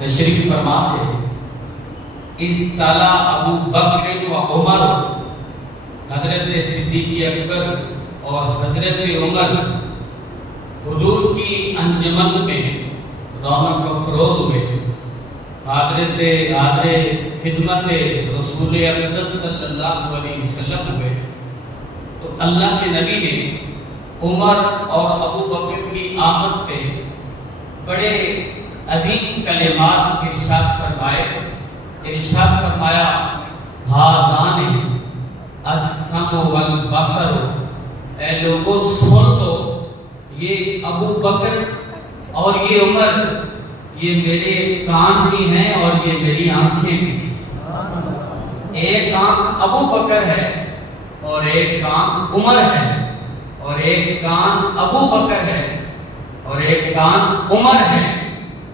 تشریف فرما تھے، اس طالع ابو بکر و عمر، حضرت صدیق اکبر اور حضرت عمر حضور کی انجمن میں رونق افروز ہوئے، حاضر خدمت رسول اقدس صلی اللہ علیہ وسلم ہوئے۔ تو اللہ کے نبی نے عمر اور ابو بکر کی آمد پہ بڑے عظیم کلمات ارشاد فرمایا ہاذان السمع والبصر، اے لوگوں سن لو، یہ ابو بکر اور یہ عمر، یہ میرے کان بھی ہیں اور یہ میری آنکھیں بھی ہیں۔ ایک آنکھ ابو بکر ہے اور ایک کان عمر ہے، اور ایک کان ابو بکر ہے اور ایک کان عمر ہے۔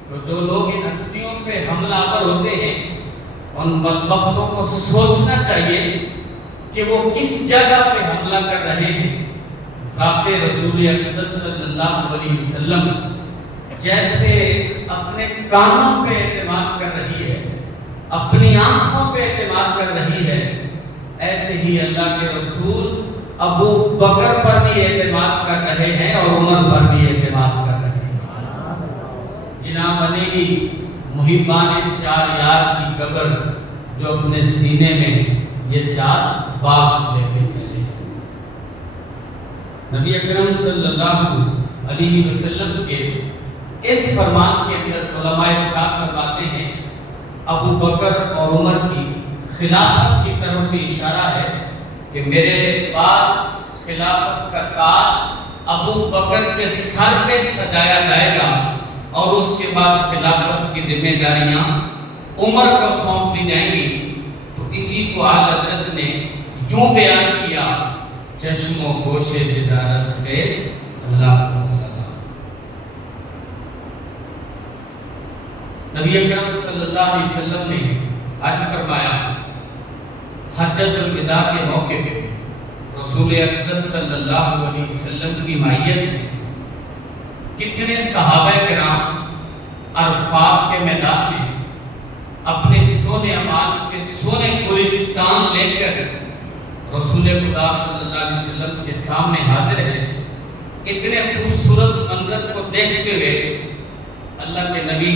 تو جو لوگ ان ہستیوں پہ حملہ آور ہوتے ہیں، ان بدبختوں کو سوچنا چاہیے کہ وہ کس جگہ پہ حملہ کر رہے ہیں۔ ذات رسول اقدس صلی اللہ علیہ وسلم جیسے اپنے کانوں پہ اعتماد کر رہی ہے، اپنی آنکھوں پہ اعتماد کر رہی ہے، ایسے ہی اللہ کے رسول ابو بکر پر بھی اعتماد کر رہے ہیں اور عمر پر بھی اعتماد کر رہے ہیں۔ جناب بنے گی محبان چار یار کی قبر، جو اپنے سینے میں یہ چار باغ لے کے چلے۔ نبی اکرم صلی اللہ علیہ وسلم کے اس فرمان کے اندر علماء ارشاد فرماتے ہیں ابو بکر اور عمر کی خلافت کی طرف بھی اشارہ ہے کہ میرے بعد خلافت کا تاج ابو بکر کے سر پہ سجایا جائے گا، اور اس کے بعد خلافت کی ذمہ داریاں عمر کو سونپ دی جائیں گی۔ تو اسی کو اعلیٰ حضرت نے یوں بیان کیا، چشم و گوش وزارت پہ اللہ کو سلام۔ نبی اکرم صلی اللہ علیہ وسلم نے آج فرمایا، حجۃ الوداع کے موقع پہ رسول اقدس صلی اللہ علیہ وسلم کی معیت میں کتنے صحابہ کرام عرفات کے میدان میں اپنے سونے امان کے سونے گلستان لے کر رسول خدا صلی اللہ علیہ وسلم کے سامنے حاضر ہیں۔ اتنے خوبصورت منظر کو دیکھتے ہوئے اللہ کے نبی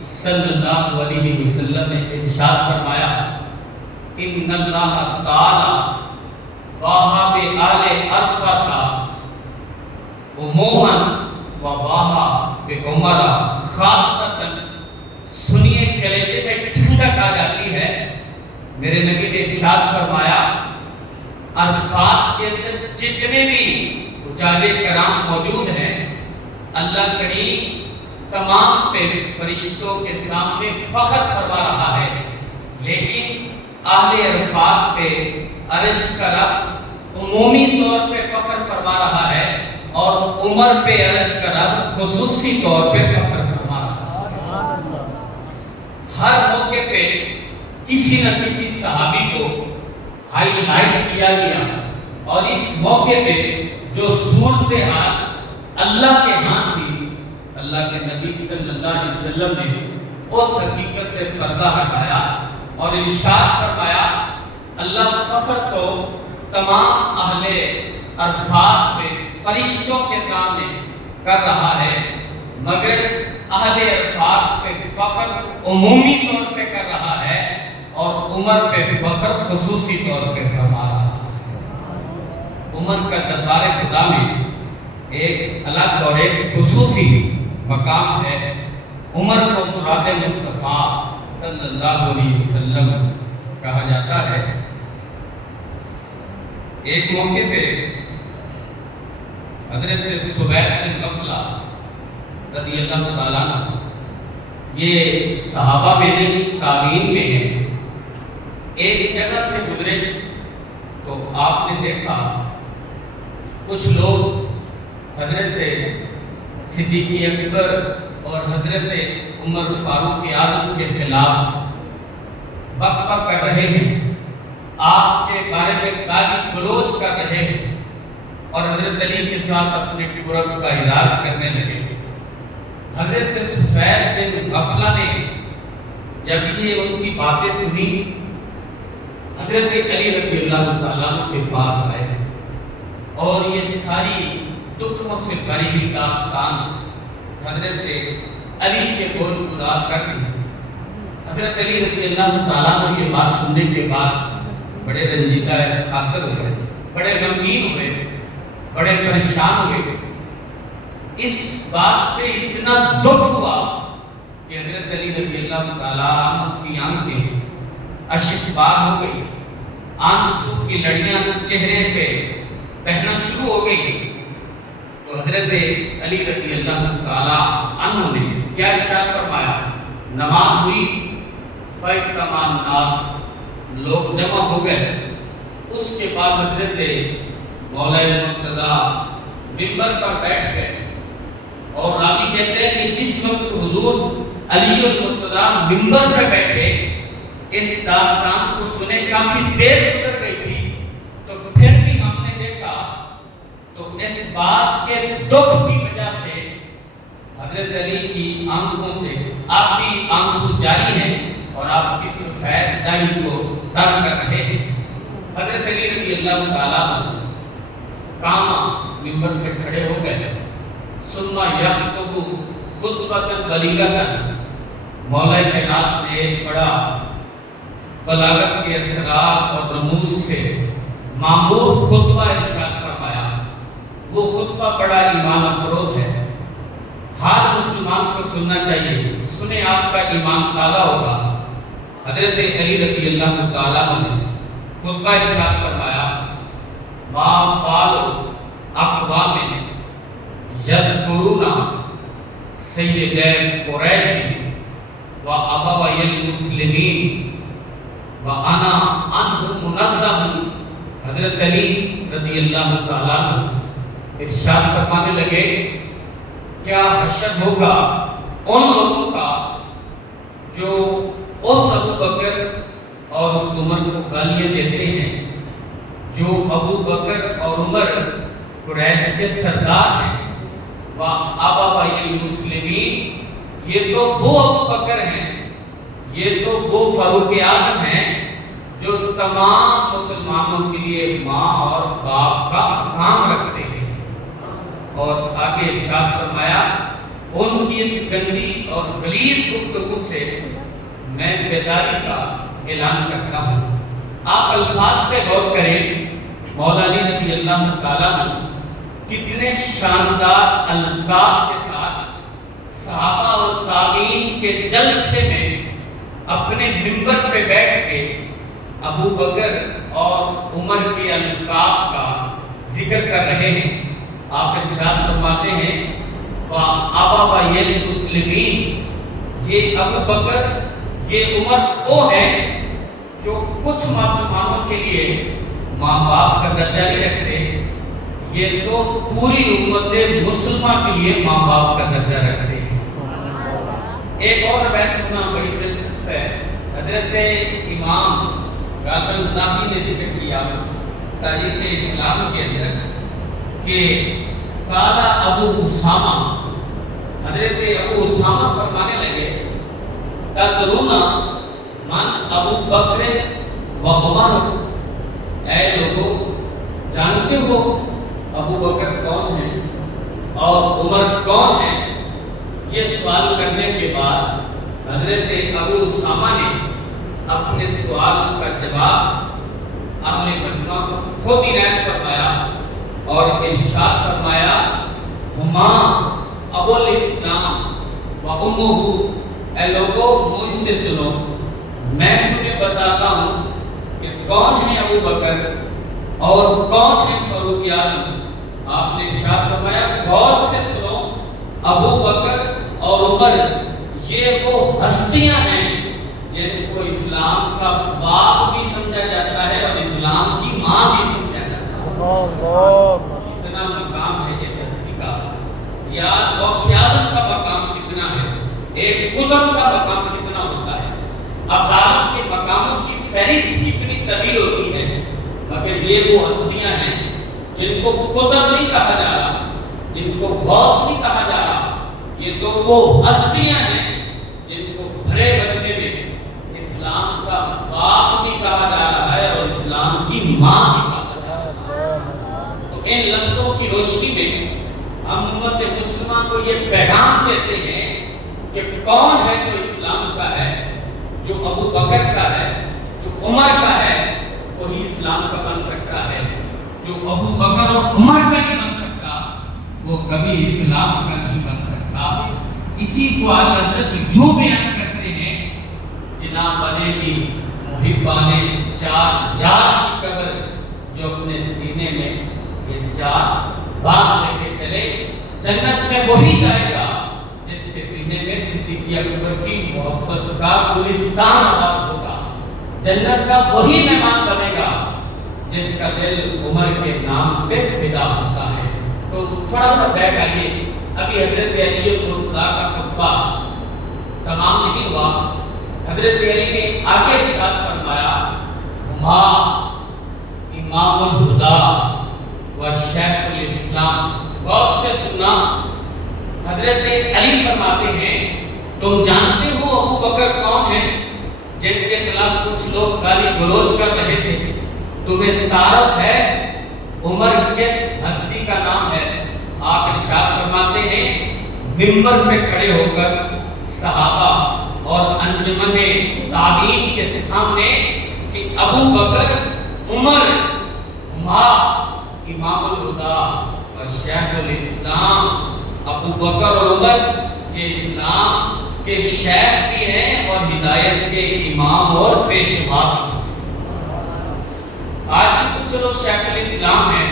صلی اللہ علیہ وسلم نے ارشاد فرمایا، ان اللہ تعالی واہا بآل عرفہ عموماً وواہا بعمر خاصتاً۔ سنیے، کلیجے میں ٹھنڈک آ جاتی ہے۔ میرے نبی نے ارشاد فرمایا، عرفات کے اندر جتنے بھی حجاج کرام موجود ہیں، اللہ کریم تمام پہ فرشتوں کے سامنے فخر فرما رہا ہے، لیکن اہل عرفات پہ عرش کا رب عمومی طور پہ فخر فرما رہا ہے، اور عمر پہ عرش کا رب خصوصی طور پہ فخر فرما رہا ہے۔ ہر موقع پہ کسی نہ کسی صحابی کو ہائی لائٹ کیا گیا، اور اس موقع پہ جو صورتحال اللہ کے ہاں تھی، اللہ کے نبی صلی اللہ علیہ وسلم نے اس حقیقت سے پردہ ہٹایا اور ارشاد فرمایا، اللہ فخر تو تمام اہل عرفات پہ فرشتوں کے سامنے کر رہا ہے، مگر اہل عرفات پہ فخر عمومی طور پہ کر رہا ہے، اور عمر پہ فخر خصوصی طور پہ فرما رہا ہے۔ عمر کا دربار خدا میں ایک الگ اور ایک خصوصی مقام ہے۔ عمر کو مراد مصطفیٰ صلی اللہ علیہ وسلم کہا جاتا ہے۔ ایک موقع پہ حضرت سبیت بن غفلہ رضی اللہ تعالیٰ عنہ، یہ صحابہ میں نے تابعین میں ہیں، ایک جگہ سے گزرے تو آپ نے دیکھا کچھ لوگ حضرت صدیق اکبر اور حضرت عمر فاروق اعظم کے خلاف بکبہ کر رہے ہیں، آپ کے بارے میں گالی گلوچ کر رہے ہیں، اور حضرت علی کے ساتھ اپنے قرب کا اظہار کرنے لگے۔ حضرت سبیت بن غفلہ نے جب یہ ان کی باتیں سنی حضرت علی رضی اللہ تعالیٰ عنہ کے پاس آئے اور یہ ساری دکھوں سے بھری ہوئی داستان حضرت علی کے گوش گزار کر دی۔ حضرت علی رضی اللہ تعالیٰ عنہ یہ بات سننے کے بعد بڑے رنجیدہ خاطر ہوئے، بڑے غمگین ہوئے، بڑے پریشان ہوئے۔ اس بات پہ اتنا دکھ ہوا کہ حضرت علی رضی اللہ تعالیٰ عنہ کی آنکھیں اشکبار ہو گئی، آنسو کی لڑیاں چہرے پہ بہنا شروع ہو گئی۔ تو حضرت علی رضی اللہ تعالیٰ عنہ نے کیا ارشاد فرمایا؟ نماز ہوئی، فَإِجْتَمَعَ النَّاسُ، لوگ جمع ہو گئے۔ اس کے بعد حضرت مولا مرتضیٰ منبر پر بیٹھ گئے اور راوی کہتے ہیں کہ جس وقت حضور علی المرتضیٰ منبر پر بیٹھے اس داستان کو سنے کافی دیر گزر گئی تھی، تو پھر بھی ہم نے دیکھا تو اس بات کے دکھ کی وجہ سے حضرت علی کی آنکھوں سے آپ بھی آنسو جاری ہیں اور آپ کی سفید داڑھی کو تر کر رہے ہیں۔ حضرت علی رضی اللہ تعالیٰ عنہ قامہ، منبر پہ کھڑے ہو گئے، ثم یخطب خطبۃ بلیغۃ، مولا کائنات نے ایک بڑا بلاغت کے اسرار اور رموز سے معمور خطبہ ارشاد فرمایا۔ وہ خطبہ بڑا ایمان افروز ہے، ہر مسلمان کو سننا چاہیے، سنے آپ کا ایمان تازہ ہوگا۔ حضرت علی رضی اللہ تعالیٰ نے خطبہ ارشاد فرمایا، ما بال اقوام یذکرون سیدی قریش و ابوی المسلمین وَأَنَا عَنْهُ مُنَزَّهٌ۔ حضرت علی رضی اللہ تعالیٰ ارشاد فرمانے لگے، کیا حشر ہوگا ان لوگوں کا جو اس ابو بکر اور اس عمر کو گالیاں دیتے ہیں، جو ابو بکر اور عمر قریش کے سردار ہیں، وَأَبَوَيْ الْمُسْلِمِينَ، یہ تو وہ ابو بکر ہیں، یہ تو وہ فاروق اعظم ہیں جو تمام مسلمانوں کے لیے ماں اور باپ کا مقام رکھتے ہیں۔ اور آگے ارشاد فرمایا، ان کی اس گندی اور غلیظ گفتگو سے میں بیداری کا اعلان کرتا ہوں۔ آپ الفاظ پہ غور کریں، مولا علی رضی اللہ تعالیٰ عنہ کتنے شاندار القاب کے ساتھ صحابہ اور تابعین کے جلسے میں اپنے منبر پہ بیٹھ کے ابو بکر اور عمر کے القاب کا ذکر کر رہے ہیں۔ آپ ارشاد فرماتے ہیں، وَأَبَوَيْ الْمُسْلِمِينَ، یہ ابو بکر، یہ عمر وہ ہیں جو کچھ مسلمانوں کے لیے ماں باپ کا درجہ نہیں رکھتے، یہ تو پوری امت مسلمہ کے لیے ماں باپ کا درجہ رکھتے ہیں۔ ایک اور روایت سننا بڑی دلچسپ ہے۔ حضرت امام غازی زاہدی نے ذکر کیا تاریخ اسلام کے اندر کہ قال ابو اسامہ، حضرت ابو اسامہ فرمانے لگے، تدرون من ابو بکر و عمر، اے لوگوں جانتے ہو ابو بکر کون ہیں اور عمر کون ہیں؟ یہ سوال کرنے کے بعد حضرت ابو اسامہ نے اپنے سوال کا جواب اہل مدینہ کو خود عنایت فرمایا اور ارشاد فرمایا، ہما ابو الاسلام و امہ، اے لوگوں مجھ سے سنو، میں تمہیں بتاتا ہوں کہ کون ہے ابو بکر اور کون ہے فاروق اعظم۔ آپ نے ارشاد فرمایا، غور سے سنو، ابو بکر اور عمر یہ وہ ہستیاں ہیں جن کو اسلام کا باپ بھی سمجھا جاتا ہے اور اسلام کی ماں بھی سمجھا جاتا ہے۔ کتنا مقام ہے اس ہستی کا، یا غوث اعظم کا مقام کتنا ہے، ایک قطب کا مقام کتنا ہوتا ہے، عدالت کے مقاموں کی فہرست کتنی طویل ہوتی ہے، مگر یہ وہ ہستیاں ہیں جن کو قطب نہیں کہا جا رہا، جن کو غوث نہیں کہا جا رہا، یہ تو وہ ہستیاں ہیں جن کو بھرے بدلے میں اسلام کا باپ بھی کہا جا رہا ہے اور اسلام کی ماں بھی کہا جا رہا ہے۔ تو ان لفظوں کی روشنی میں ہم امت مسلمہ کو یہ پیغام دیتے ہیں کہ کون ہے جو اسلام کا ہے، جو ابو بکر کا ہے، جو عمر کا ہے، وہی اسلام کا بن سکتا ہے۔ جو ابو بکر اور عمر کا نہیں بن سکتا وہ کبھی اسلام کا نہیں بن سکتا۔ اسی کو آج حضرت جو بیان کرتے ہیں، جناب بنے گی محبانے چار یار کی قبر، جو اپنے سینے میں یہ چار باغ لے کے چلے، جنت میں وہی جائے گا جس کے سینے میں صدیق اکبر کی محبت کا گلستان آباد ہوگا۔ جنت کا وہی مہمان بنے گا جس کا دل عمر کے نام پہ فدا ہوتا ہے۔ تو تھوڑا سا بیک آئیے، ابھی حضرت علی المرتضیٰ کا خطبہ تمام نہیں ہوا۔ حضرت علی نے آگے ارشاد فرمایا، ہما امام الہدیٰ و شیخ الاسلام۔ غور سے سننا، حضرت علی فرماتے ہیں تم جانتے ہو ابو بکر کون ہیں جن کے خلاف کچھ لوگ گالی گلوچ کر رہے تھے؟ تمہیں تعارف ہے عمر کس ہستی کا نام ہے؟ آپ ارشاد فرماتے ہیں منبر پہ کھڑے ہو کر صحابہ اور انجمن تابعین کے سامنے کہ ابو بکر عمر ہما امام الہدیٰ اور شیخ الاسلام، ابو بکر اور عمر یہ اسلام کے شیخ بھی ہیں اور ہدایت کے امام اور پیشوا بھی۔ آج بھی کچھ لوگ شیخ الاسلام ہیں،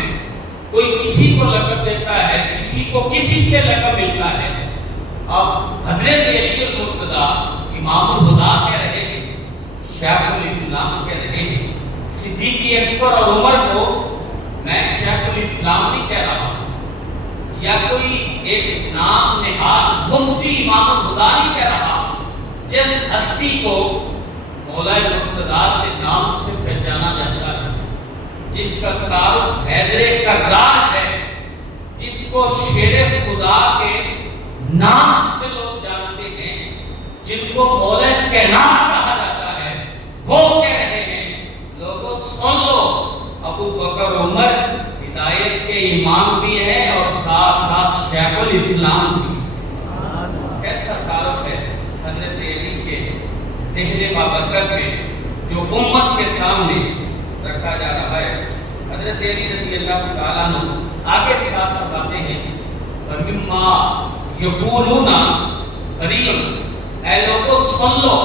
کوئی کسی کو لقب دیتا ہے، کسی کو کسی سے لقب ملتا ہے۔ اب حضرت علی المرتضیٰ امام الہدیٰ کہہ رہے ہیں، شیخ الاسلام کہہ رہے ہیں۔ صدیق اکبر اور عمر کو میں شیخ الاسلام نہیں کہہ رہا ہوں، یا کوئی ایک نام نہاد مفتی امام الہدیٰ نہیں کہہ رہا۔ جس ہستی کو مولا مقتدار کے نام سے پہچانا جاتا ہے، جس کا تعارف حیدر کرار ہے، جس کو شیر خدا کے نام سے لوگ جانتے ہیں، جن کو مولا کائنات کہا جاتا ہے، وہ کہہ رہے ہیں لوگوں سن لو ابو بکر عمر ہدایت کے امام بھی ہیں اور ساتھ ساتھ شیخ الاسلام بھی۔ کیسا تعارف ہے حضرت علی کے ذہن بابرکت میں جو امت کے سامنے رکھا جا رہا ہے۔ حضرت علی رضی اللہ تعالیٰ عنہ آگے ارشاد فرماتے ہیں وَمِمَّا یقولون بریء، اے لوگوں سن لو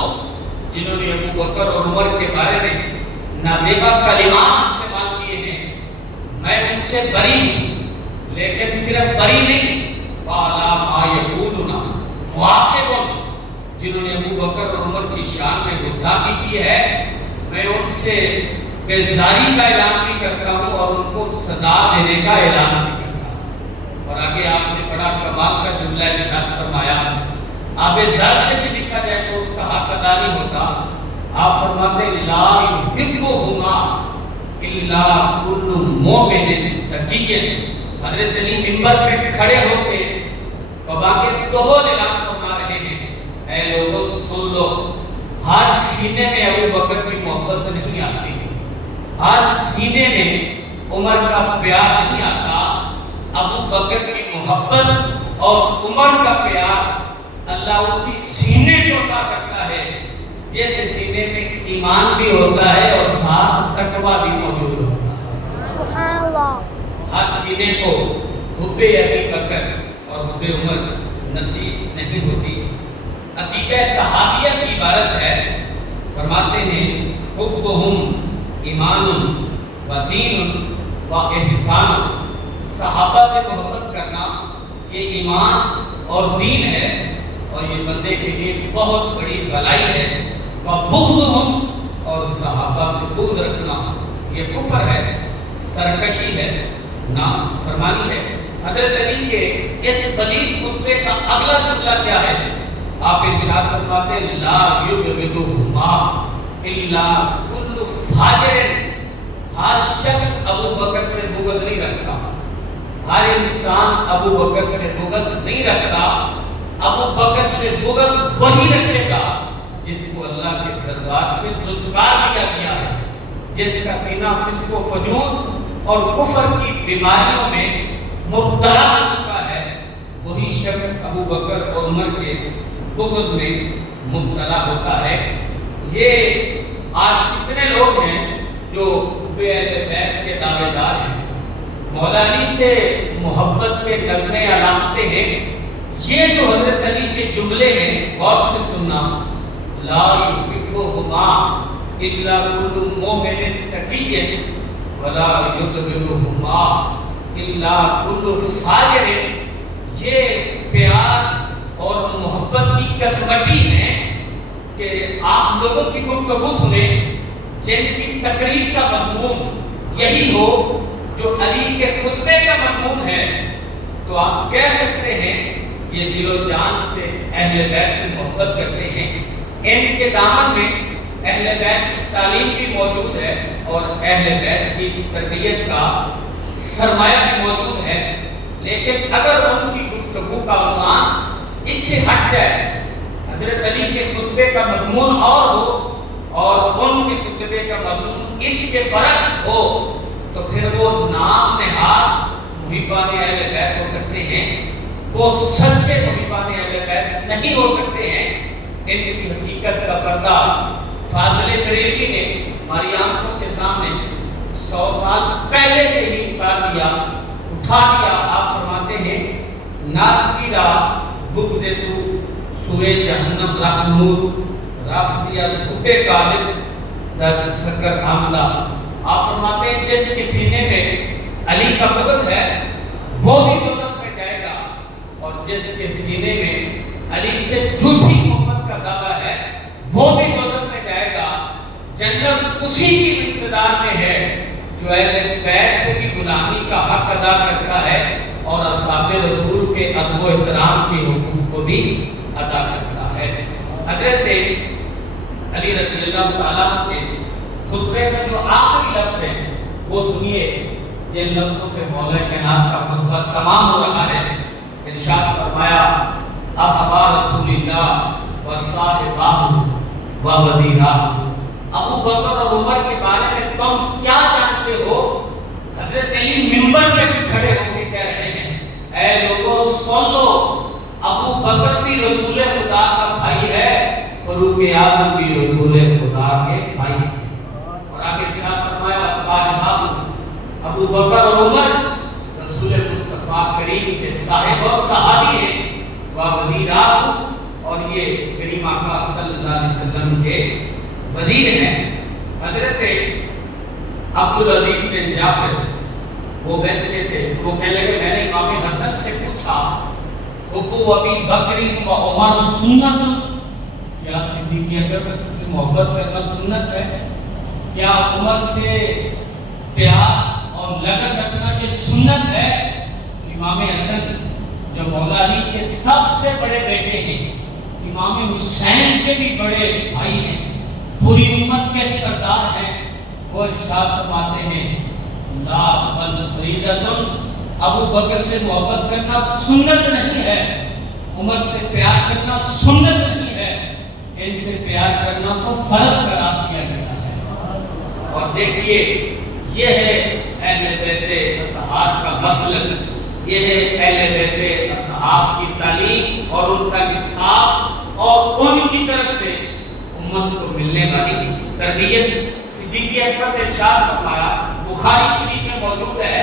جنہوں نے ابو بکر اور عمر کے بارے میں نازیبا کلمات استعمال کیے ہیں، میں ان سے بری ہوں، لیکن صرف بری نہیں، وَعَلَىٰ مَا یقولون مُعَاقِبٌ، جنہوں نے ابو بکر اور عمر کی شان میں گستاخی کی ہے، میں ان سے بیزاری کا اعلان بھی کرتا ہوں اور ان کو سزا دینے کا اعلان بھی کرتا ہوں۔ اور آگے آپ نے بڑا کمال کا جملہ ارشاد فرمایا، آب زر سے بھی لکھا جائے تو اس کا حق ادا نہیں ہوتا۔ آپ فرماتے لا یحبہما الا کل مومن تقی۔ حضرت علی منبر پہ کھڑے ہو کے باباکے دوہر اعلان فرما رہے ہیں، اے لوگوں سن لو، ہر سینے میں ابو بکر کی محبت نہیں آتی، ہر سینے میں عمر کا پیار نہیں آتا۔ ابو بکر کی محبت اور عمر کا پیار اللہ اسی سینے کو عطا کرتا ہے جیسے سینے میں ایمان بھی ہوتا ہے اور ساتھ تقویٰ بھی موجود ہوتا ہے۔ سبحان اللہ۔ ہر سینے کو حب ابی بکر اور حب عمر نصیب نہیں ہوتی۔ عقیدہ طحاویہ کی عبارت ہے، فرماتے ہیں حبہم ایمان و دین و احسان، صحابہ سے محبت کرنا یہ ایمان اور دین ہے اور یہ بندے کے لیے بہت بڑی بھلائی ہے۔ وبغضہم، اور صحابہ سے بغض رکھنا یہ کفر ہے، سرکشی ہے، نافرمانی ہے۔ حضرت علی کے اس بلیغ خطبے کا اگلا جملہ کیا ہے؟ آپ ارشاد فرماتے ہیں لا یبغضہما الا کل فاجر، ہر شخص ابو بکر سے بغض نہیں رکھتا، ہر انسان ابو بکر سے بغض نہیں رکھتا۔ ابو بکر سے بغض وہی رکھے گا جس کو اللہ اللہ کے دربار سے دھتکار دیا گیا ہے، جس کا سینہ فسق و فجور اور کفر کی بیماریوں میں مبتلا ہو چکا ہے، وہی شخص ابو بکر اور عمر کے بغض میں مبتلا ہوتا ہے۔ یہ آج کتنے لوگ ہیں جو اہل بیت کے دعوے دار ہیں، مولا علی سے محبت کے نغمے علامتیں ہیں۔ یہ جو حضرت علی کے جملے ہیں غور سے سننا، لا یحبہما الا کل مومن تقی ولا یبغضہما الا کل فاجر، یہ پیار اور محبت کی کسوٹی ہے کہ آپ لوگوں کی گفتگو سنیں جن کی تقریر کا مضمون یہی ہو جو علی کے خطبے کا مضمون ہے، تو آپ کہہ سکتے ہیں یہ دل و جان سے اہل بیت سے محبت کرتے ہیں۔ ان کے دامن میں اہل بیت کی تعلیم بھی موجود ہے اور اہل بیت کی تربیت کا سرمایہ بھی موجود ہے، لیکن اگر ان کی گفتگو کا عنوان اس سے ہٹ جائے، حضرت علی کے خطبے کا مضمون اور ہو اور ان کے خطبے کا مضمون اس کے برعکس ہو، تو پھر وہ نام نہاد محبان اہل بیت ہو سکتے ہیں، وہ سچے محبان اہل بیت نہیں ہو سکتے ہیں۔ ان کی حقیقت کا پردہ فاضل بریلوی نے ہماری آنکھوں کے سامنے 100 سال پہلے سے ہی اتار دیا، اٹھا دیا۔ آپ فرماتے ہیں ناسکیرا بغض تو سوئے جہنم رحمود رافضیہ بھٹے غالب در سکر آمدہ۔ آپ فرماتے ہیں جس کے سینے میں علی کا بغض ہے وہ بھی دوزخ میں جائے گا، اور جس کے سینے میں علی سے جھوٹی محبت کا دعویٰ ہے وہ بھی دوزخ میں جائے گا۔ جنت اسی کی انتظار میں ہے جو اہل بیت سے بھی غلامی کا حق ادا کرتا ہے اور اصحاب رسول کے ادب و احترام کے حقوق کو بھی ادا کرتا ہے۔ حضرت علی رضی اللہ تعالیٰ کے خطبے میں جو آخری لفظ ہے وہ سنیے، جن لفظوں پہ مولا کائنات کا خطبہ تمام ہو رہا ہے۔ ارشاد فرمایا اخبار رسول اللہ و صاحبہ و وزیرہ، ابو بکر اور عمر کے بارے میں تم کیا جانتے ہو؟ حضرت علی منبر پہ کھڑے ہو کے کہہ رہے ہیں اے لوگوں سن لو، ابو بکر بھی رسول خدا کا بھائی ہے، فاروق اعظم بھی رسول خدا کے بھائی ہیں۔ اور آگے ارشاد فرمایا صاحبہ، ابو بکر اور عمر رسول مصطفیٰ کریم کے صاحب اور صحابی ہیں، وزیرہ، اور یہ کریم آقا صلی اللہ علیہ وسلم کے وزیر ہیں۔ حضرت عبدالعزیز بن جعفر وہ بیٹھے تھے، وہ کہنے لگے میں نے امام حسن سے پوچھا حبو ابی بکر و عمر سنت، کیا صدیق اکبر سے محبت کرنا سنت ہے؟ کیا عمر سے پیار اور لگن رکھنا یہ سنت ہے؟ امام حسن جو مولا علی کے سب سے بڑے بیٹے ہیں، امام حسین کے بھی بڑے بھائی ہیں، پوری امت کے سردار ہیں، وہ ارشاد فرماتے ہیں لا بل فریضۃ، ابو بکر سے محبت کرنا سنت نہیں ہے، عمر سے پیار کرنا سنت نہیں ہے، ان سے پیار کرنا تو فرض قرار دیا گیا ہے۔ اور دیکھیے یہ ہے اہل بیت اطہار کا مسلک، یہ ہے اہل بیت اصحاب کی تعلیم اور ان کا نصاب اور ان کی طرف سے امت کو ملنے والی تربیت۔ صدیق اکبر نے ارشاد فرمایا، بخاری شریف میں موجود ہے،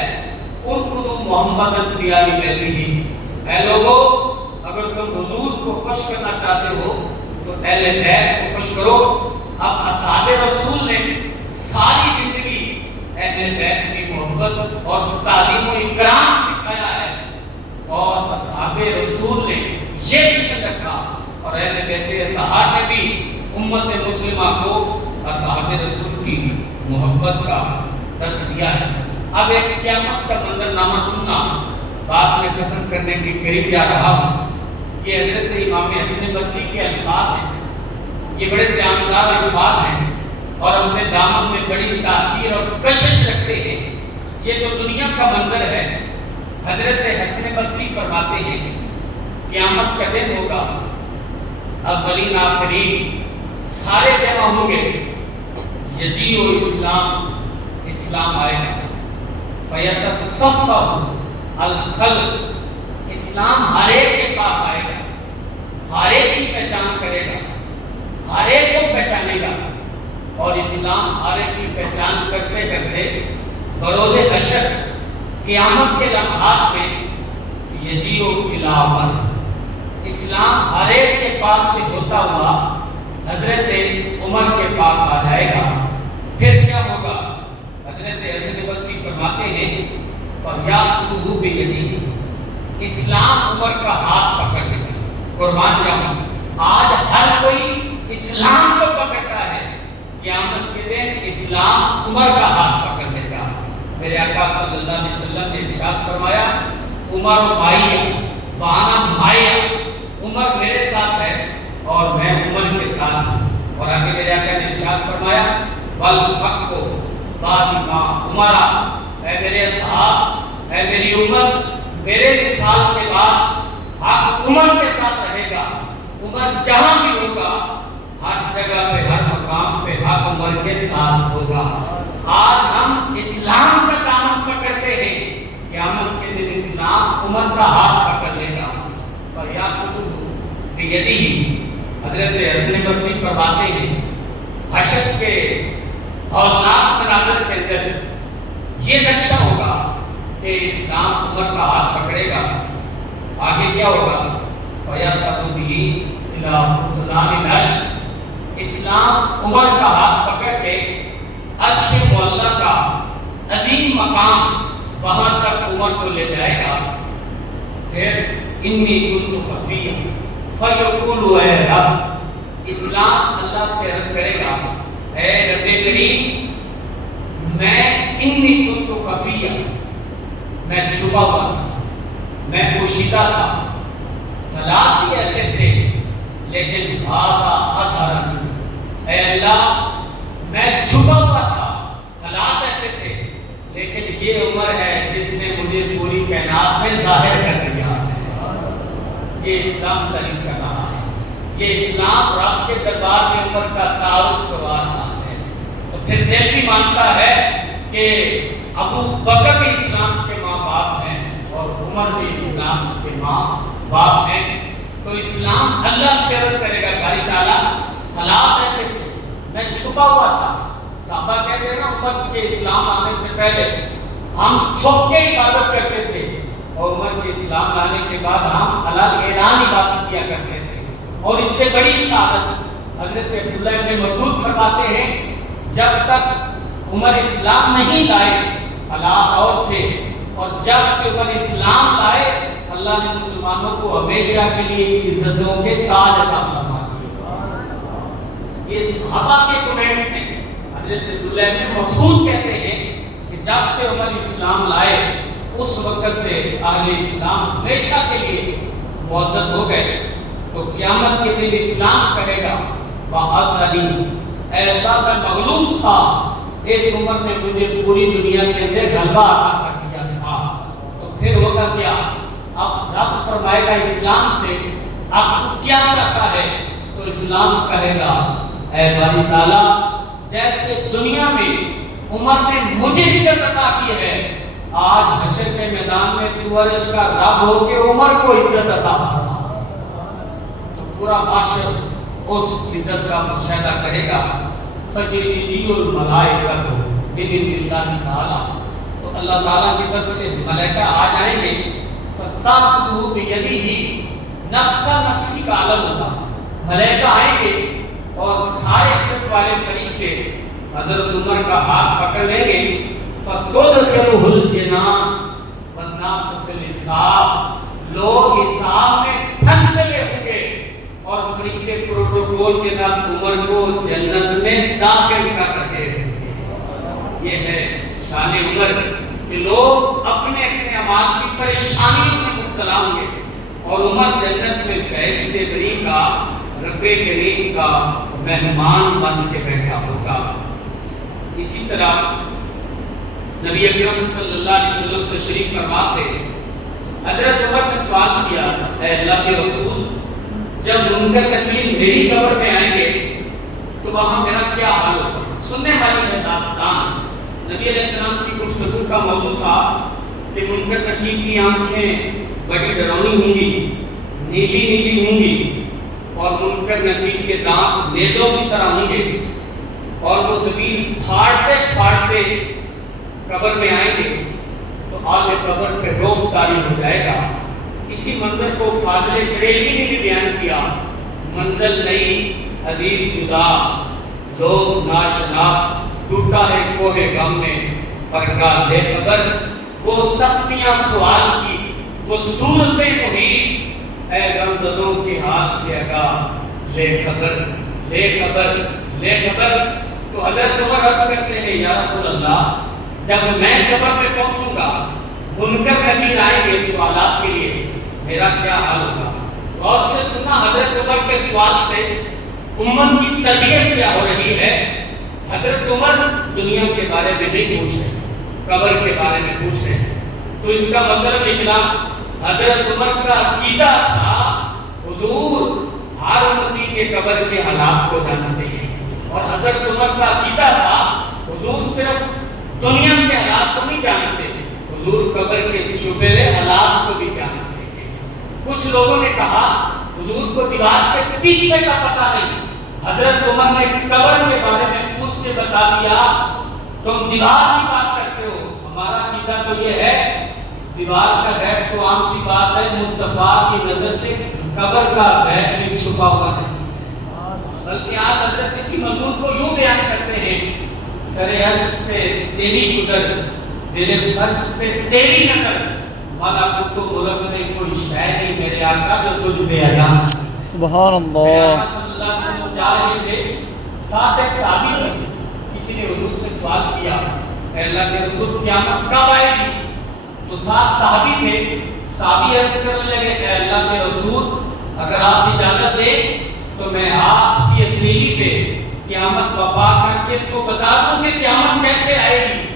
ارکضوا محمد فی آل بیتہ، اے لوگوں اگر تم حضور کو خوش کرنا چاہتے ہو تو اہل بیت کو خوش کرو۔ اب اصحاب رسول نے ساری زندگی اہل بیت کی محبت اور تعلیم و اکرام سکھایا ہے، اور اصحاب رسول نے یہ مشن رکھا، اور اہل بیت اطہار نے بھی امت مسلمہ کو اصحاب رسول کی محبت کا درس دیا ہے۔ اب ایک قیامت کا منظرنامہ سننا، بات میں ختم کرنے کے قریب جا رہا ہوں۔ یہ حضرت امام حسن بصری کے الفاظ ہیں، یہ بڑے جاندار الفاظ ہیں اور اپنے دامن میں بڑی تاثیر اور کشش رکھتے ہیں۔ یہ تو دنیا کا منظر ہے۔ حضرت حسن بصری فرماتے ہیں قیامت کا دن ہوگا، اولین آخرین سارے جمع ہوں گے، یدیع اسلام، اسلام آئے گا، فیتصفح الخلق، اسلام ہر ایک کے پاس آئے گا، ہر ایک کی پہچان کرے گا، ہر ایک کو پہچانے گا، اور اسلام ہر ایک کی پہچان کرتے کرتے بروز حشر قیامت کے لمحات میں یدیع الی من، اسلام ہر ایک کے پاس سے ہوتا ہوا حضرت عمر کے پاس آ جائے گا۔ پھر کیا ہوگا؟ حضرت حسن بصری فرماتے ہیں فَيَأْخُذُ بِيَدِهِ، اسلام عمر کا ہاتھ پکڑ لیتا ہے۔ قربان جاؤں، آج ہر کوئی اسلام کو پکڑتا ہے، قیامت کے دن اسلام عمر کا ہاتھ پکڑ لیتا ہے۔ میرے آقا صلی اللہ علیہ وسلم نے ارشاد فرمایا عمر مائیہ وانا مائیہ، عمر میرے ساتھ ہے اور میں عمر کے ساتھ ہوں۔ اور آگے میرے آقا نے ارشاد فرمایا والحق بعد ما عمرہ، اے میرے اصحاب، اے میری امت، میرے وصال کے بعد حق عمر کے ساتھ رہے گا۔ عمر جہاں بھی ہوگا، ہر جگہ پہ، ہر مقام پہ حق عمر کے ساتھ ہوگا۔ آج ہم اسلام کا دامن پکڑتے ہیں، قیامت کے دن اسلام عمر کا ہاتھ پکڑ لے گا۔ فَيَأْخُذُهُ بِيَدِهِ، حضرت حسن بصری فرماتے ہیں حشر کے ہولناک مناظر کے اندر یہ نقشہ ہوگا کہ اسلام عمر کا ہاتھ پکڑے گا۔ آگے کیا ہوگا؟ فَيَصْعَدُ بِهِ إِلَىٰ بُطْلَانِ الْعَرْشِ، اسلام عمر کا ہاتھ پکڑ کے عرش معلیٰ کا عظیم مقام وہاں تک عمر کو لے جائے گا۔ پھر انی کنت خفیہ فیقول اے رب، اسلام اللہ سے عرض کرے گا اے رب کریم، میں انی کنت خفیہ، میں چھپا ہوا تھا، میں پوشیدہ تھا، حالات ہی ایسے تھے، لیکن ھذا اظہرنی، اے اللہ میں چھپا ہوا تھا، حالات ایسے تھے، لیکن یہ عمر ہے جس نے مجھے پوری کائنات میں ظاہر کر دیا ہے۔ یہ اسلام تعریف کر رہا ہے، یہ اسلام رب کے دربار میں عمر کا تعارف کروا رہا ہے۔ تو پھر دل بھی مانتا ہے کہ ابو بکر بھی اسلام کے ماں باپ ہیں اور عمر بھی اسلام کے ماں باپ ہیں۔ تو اسلام اللہ سے عرض کرے گا باری تعالیٰ حالات ایسے تھے، میں چھپا ہوا تھا۔ صحابہ کہتے ہیں نا عمر کے اسلام آنے سے پہلے ہم چھپ کے عبادت کرتے تھے، اور عمر کے اسلام لانے کے بعد ہم حلال اعلان عبادت کیا کرتے تھے۔ اور اس سے بڑی شہادت حضرت عبداللہ ابن مسعود فرماتے ہیں جب تک عمر اسلام نہیں لائے حالات اور تھے، اور جب سے عمر اسلام لائے اللہ نے مسلمانوں کو ہمیشہ کے لیے عزتوں کے تاج عطا فرما دیے۔ یہ صحابہ کے کمنٹس ہیں۔ حضرت عبداللہ ابن مسعود کہتے ہیں کہ جب سے عمر اسلام لائے اس وقت سے اہل اسلام ہمیشہ کے لیے معزز ہو گئے۔ تو قیامت کے دن اسلام کہے گا وَأَذْرَنِي، اے اللہ میں مغلوب تھا، اس عمر نے مجھے پوری دنیا کے اندر غلبہ عطا کر دیا تھا۔ تو پھر ہوگا کیا؟ اب رب فرمائے گا اسلام سے اب تو کیا چاہتا ہے؟ تو اسلام کہے گا اے باری تعالیٰ جیسے دنیا میں عمر نے مجھے عزت عطا کی ہے، آج حشر کے میدان میں تو عرش کا رب ہو کے عمر کو عزت عطا فرما۔ تو پورا معاشر اس عزت کا مشاہدہ کرے گا۔ فَجْرِيُّ الْمَلَائِكَةُ بِإِذْنِ اللَّهِ تعالیٰ، تو اللہ تعالیٰ کی طرف سے ملائکہ آ جائیں گے، فَتَأْخُذُ بِيَدِهِ نَفْسَ نفسی کا عالم ہوگا۔ ملائکہ آئیں گے اور سارے عزت والے فرشتے حضرت عمر کا ہاتھ پکڑ لیں گے، فَتُدْخِلُهُ الْجِنَانَ وَالنَّاسُ فِي الْحِسَابِ، لوگ حساب میں پھنسے ہوں گے اور فرشتے پروٹوکول کے ساتھ عمر کو جنت میں داخل کر رہے ہیں۔ یہ ہے شان عمر کہ لوگ اپنے اپنے اعمال کی پریشانیوں میں مبتلا ہوں گے اور عمر جنت میں بہشت برین کا، رب کریم کا مہمان بن کے بیٹھا ہوگا۔ اسی طرح نبی اکرم صلی اللہ علیہ وسلم تشریف فرما تھے، حضرت عمر نے سوال کیا اے اللہ کے رسول، جب منکر نکیر میری قبر میں آئیں گے وہاں میرا کیا حال ہوگا۔ سننے والی ہے داستان، نبی علیہ السلام کی گفتگو کا موضوع تھا کہ منکر نکیر کی آنکھیں بڑی ڈرونی ہوں گی، نیلی نیلی ہوں گی، اور منکر نکیر کے دانت نیزوں کی طرح ہوں گے، اور وہ زمین پھاڑتے پھاڑتے قبر میں آئیں گے تو آگ قبر پہ روب طاری ہو جائے گا۔ اسی منظر کو فاضل بریلوی نے بھی بیان کیا، منزل نئی عزیز جدا، لوگ ناشناس، ٹوٹا ہے کوہ غم میں پرگاہ بے خبر، وہ سختیاں سوال کی، وہ صورتیں محیط، اے غمزدوں کے ہاتھ سے آگاہ، لے خبر لے خبر لے خبر۔ تو حضرت عمر عرض کرتے ہیں یا رسول اللہ، جب میں قبر میں پہنچوں گا، منکر نکیر آئیں گے سوالات کے لیے، میرا کیا حال ہوگا؟ غور سے سننا، حضرت عمر کے سوال سے امت کی تربیت کیا ہو رہی ہے۔ حضرت عمر دنیا کے بارے میں نہیں پوچھ رہے، قبر کے بارے میں پوچھ رہے ہیں۔ تو اس کا مطلب نکلا حضرت عمر کا عقیدہ تھا حضور ہر امتی کے قبر کے حالات کو جانتے ہیں، اور حضرت عمر کا عقیدہ تھا حضور صرف دنیا کے حالات کو نہیں جانتے، حضور قبر کے چھپے ہوئے حالات کو بھی جانتے ہیں۔ کچھ لوگوں نے کہا حضور کو دیوار کے پیچھے کا پتہ نہیں، حضرت عمر نے قبر کے بارے میں پوچھ کے بتا دیا، تم دیوار کی بات کرتے ہو، ہمارا عقیدہ تو یہ ہے دیوار کا غیب تو عام سی بات ہے، مصطفیٰ کی نظر سے قبر کا غیب بھی چھپا ہوا نہیں، بلکہ آپ حضرت اسی مضمون کو یوں بیان کرتے ہیں، سر عرش پہ تیری قدر، دل فرش پہ تیری نظر، والا کتو ملک میں کوئی شے نہیں میرے آقا جو تجھ پہ عیاں۔ سبحان اللہ۔ میرے آقا صلی اللہ علیہ وسلم جا رہے تھے، ساتھ ایک صحابی تھے، کسی نے حضور سے سوال کیا اے اللہ کے رسول قیامت کب آئے گی؟ تو ساتھ صحابی تھے، صحابی عرض کرنے لگے اے اللہ کے رسول اگر آپ اجازت دیں تو میں آپ کی ہتھیلی پہ قیامت بپا کر کے اس کو بتا دوں کہ قیامت کیسے آئے گی۔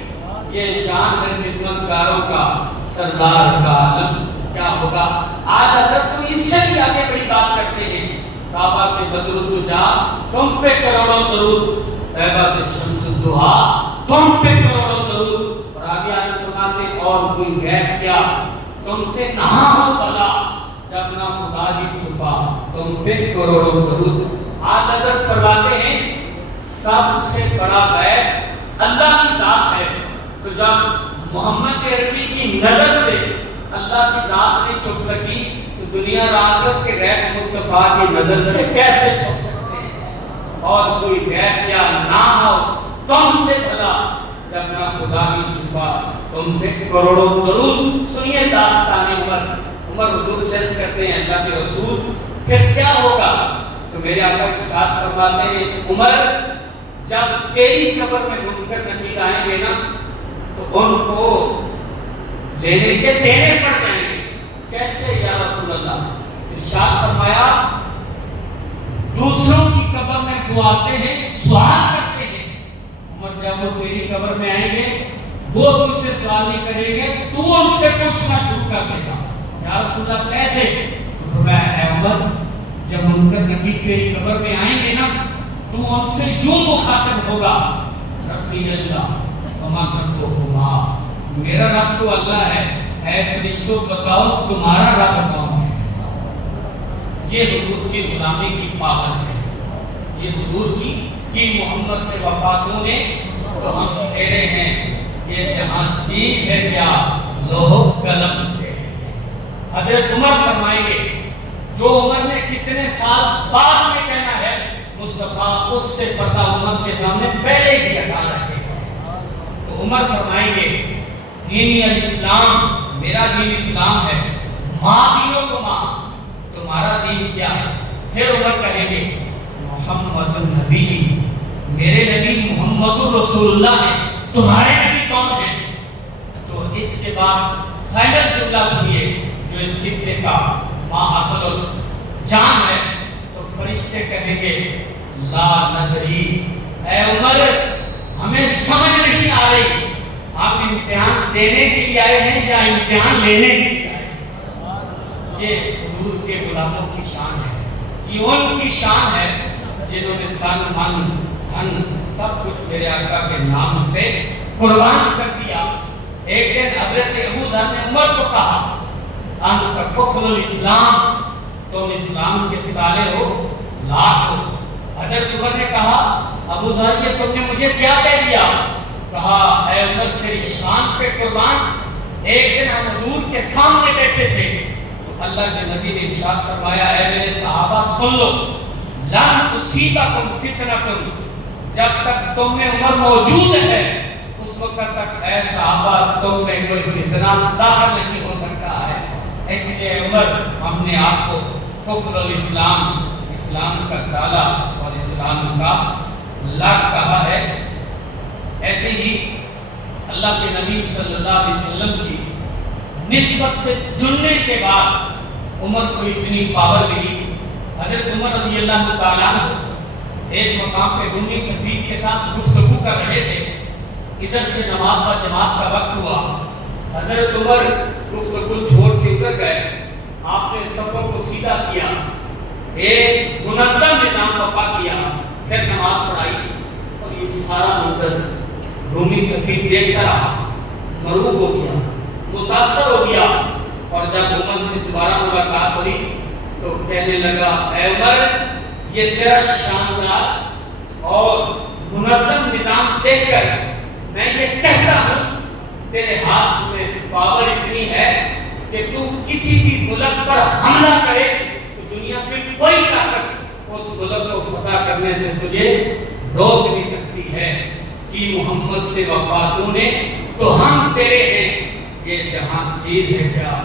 یہ شان ہے خدمتگاروں کا، سردار کا عالم کیا ہوگا۔ آج حضرت تو اس سے بھی آگے بڑی بات کرتے ہیں، کعبہ کے بدر الدجا تم پہ کروڑوں درود، طیبہ کے شمس الدہا تم پہ کروڑوں درود، اور آگے آگے فرماتے ہیں اور کوئی غیب کیا تم سے نہا ہو بلا، جب نہ خدا ہی چھپا تم پہ کروڑوں درود۔ آج حضرت فرماتے ہیں سب سے بڑا غیب اللہ کی ذات ہے، تو جب محمد عربی کی نظر سے اللہ کی ذات نہیں چھپ سکی تو دنیا اور آخرت کے غیب مصطفیٰ کی نظر سے کیسے چھپ سکتے ہیں؟ اور کوئی غیب کیا نہ ہو تم سے بھلا، جب نہ خدا ہی چھپا تم پہ کروڑوں درود۔ سنیے داستان عمر حضور سے عرض کرتے ہیں اللہ کے رسول پھر کیا ہوگا؟ تو میرے آقا کے ساتھ فرماتے ہیں عمر جب تیری قبر میں منکر نکیر آئیں گے نا تو ان کو لینے کے دینے پڑ جائیں گے۔ کیسے یا رسول اللہ؟ ارشاد فرمایا دوسروں کی قبر میں وہ آتے ہیں سوال کرتے ہیں، عمر جب وہ تیری قبر میں آئیں گے وہ تجھ سے سوال نہیں کریں گے، تو ان سے پوچھنا شروع کر دے گا۔ یا رسول اللہ کیسے؟ تو فرمایا اے عمر جب منکر نکیر تیری قبر میں آئیں گے نا تو ان سے یوں مخاطب ہوگا ربی اللہ وما ربکما، میرا رب تو اللہ ہے، اے فرشتوں بتاؤ تمہارا رب کون ہے؟ یہ حضور کی غلامی کی پابند ہے، یہ حضور کی محمد سے وفاتوں نے تو ہم تیرے ہیں، یہ جہاں چیز ہے کیا لوہ قلم تیرے ہیں۔ حضرت عمر فرمائیں گے جو عمر نے کتنے سال بعد میں کہنا ہے مصطفیٰ اس سے پتہ امت کے سامنے پہلے ہی ہٹا رکھے گا۔ تو عمر فرمائیں گے دینی الاسلام، میرا دین اسلام ہے، ماں دینوں کو ماں، تمہارا دین کیا ہے؟ پھر عمر کہیں گے محمد النبی، میرے نبی محمد الرسول اللہ ہے، تمہارے نبی کون ہیں؟ تو اس کے بعد فائنل جملہ سنیے جو اس قصے کا ماں اصل جان ہے، تو فرشتے کہیں گے لا ندری، اے عمر ہمیں سمجھ نہیں آ رہی آپ امتحان دینے کے لیے آئے ہیں یا امتحان لینے کے لیے آئے ہیں۔ یہ حضور کے غلاموں کی شان ہے، یہ ان کی شان ہے جنہوں نے تن من دھن سب کچھ میرے آقا کے نام پہ قربان کر دیا. ایک دن حضرت ابو ذر نے عمر کو کہا انت کفر الاسلام، تم اسلام کے پتالے ہو، لاٹ ہو. حضرت عمر نے کہا ابو ذر یہ تم نے مجھے کیا کہہ دیا؟ کہا اے عمر تیری شان پہ قربان، ایک دن ہم حضور کے سامنے بیٹھے تھے تو اللہ کے نبی نے ارشاد فرمایا اے میرے صحابہ سن لو، لن تصیبکم فتنۃ، جب تک تم میں عمر موجود ہے اس وقت تک اے صحابہ تم میں کوئی فتنہ داخل نہیں ہو سکتا ہے. اس لیے عمر اپنے آپ کو کفر الاسلام، اسلام کا تالا اور اسلام کا لاٹ کہا ہے. ایسے ہی اللہ کے نبی صلی اللہ علیہ وسلم کی نسبت سے جڑنے کے بعد عمر کو اتنی پاور ملی. حضرت عمر رضی اللہ تعالیٰ عنہ ایک مقام پہ رومی سفیر کے ساتھ گفتگو کر رہے تھے. ادھر سے نماز کا جماعت کا وقت ہوا. حضرت عمر گفتگو چھوڑ کے ادھر گئے. آپ نے صفوں کو سیدھا کیا، ایک منظم نظام برپا کیا، پھر نماز پڑھائی. اور یہ سارا منظر رومی سفیر دیکھتا رہا، مرعوب ہو گیا، متاثر ہو گیا. اور جب عمر سے دوبارہ ملاقات ہوئی تو کہنے لگا اے عمر یہ تیرا شاندار اور منظم نظام دیکھ کر میں یہ کہتا ہوں تیرے ہاتھ میں پاور اتنی ہے کہ تو کسی بھی ملک پر حملہ کرے تو دنیا کی کوئی طاقت اس ملک کو فتح کرنے سے تجھے روک نہیں سکتی ہے. کہ محمد سے وفاتوں نے تو ہم تیرے ہیں، یہ جہاں چیز ہے کیا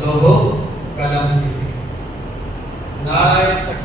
لوہو قلم کے. نعرہ